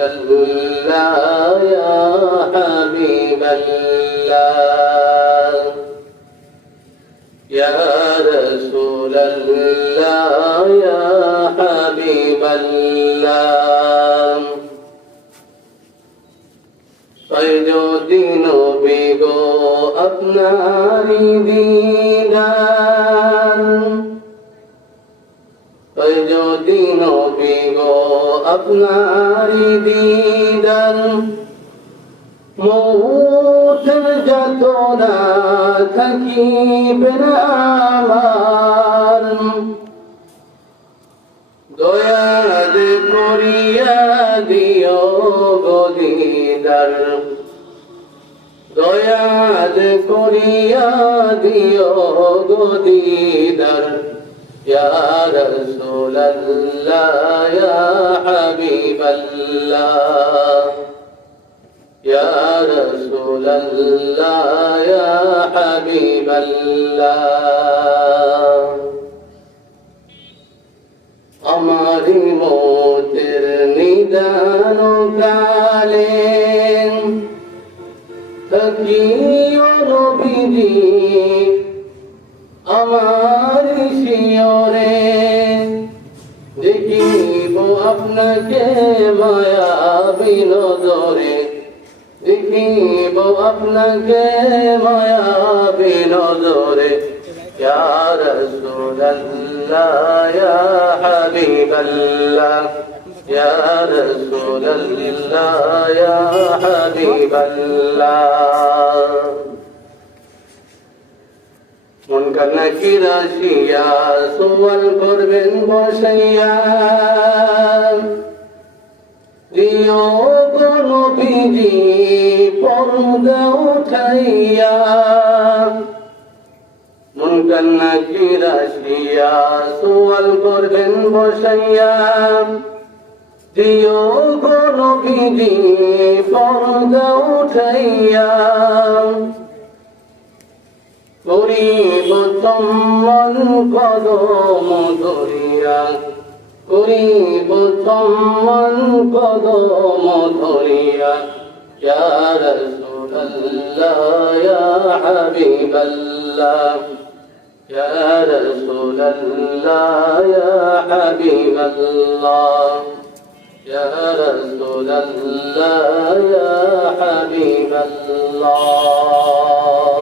الله يا حبيب الله يا رسول الله يا حبيب الله যদি নবী গো আপনারি দিদার যদি নবী গো আপনারি দিদার মৌতের যাতনা থাকিবে না আমার দয়া করিয়া দিও গো দিদার দয়া করিয়া দিও গো দিদার ইয়া রাসূলুল্লাহ ইয়া হাবিবাল্লাহ ইয়া রাসূলুল্লাহ ইয়া হাবিবাল্লাহ আমারি মৌতের নিদান কালে থাকিও নবীজি আমার শিয়রে দেখিব আপনাকে মায়া বিনোদরে দেখিব আপনাকে মায়া বিনোদরে ইয়া রাসূলুল্লাহ ইয়া হাবিবাল্লাহ ইয়া রাসূলুল্লাহ ইয়া হাবিবাল্লাহ মন কান্না কি রাশিয়া সোয়াল করবেন বসাইয়া দিও গো নবীজি পর্দা উঠাইয়া মন কান্না কি রাশিয়া সোয়াল করবেন বসাইয়া দিও গো নবীজি পর্দা উঠাইয়া করিব সম্মান কদম ধরিয়া করিব সম্মান কদম ধরিয়া ইয়া রাসূলুল্লাহ ইয়া হাবিবাল্লাহ ইয়া রাসূলুল্লাহ ইয়া হাবিবাল্লাহ ইয়া রাসূলুল্লাহ ইয়া হাবিবাল্লাহ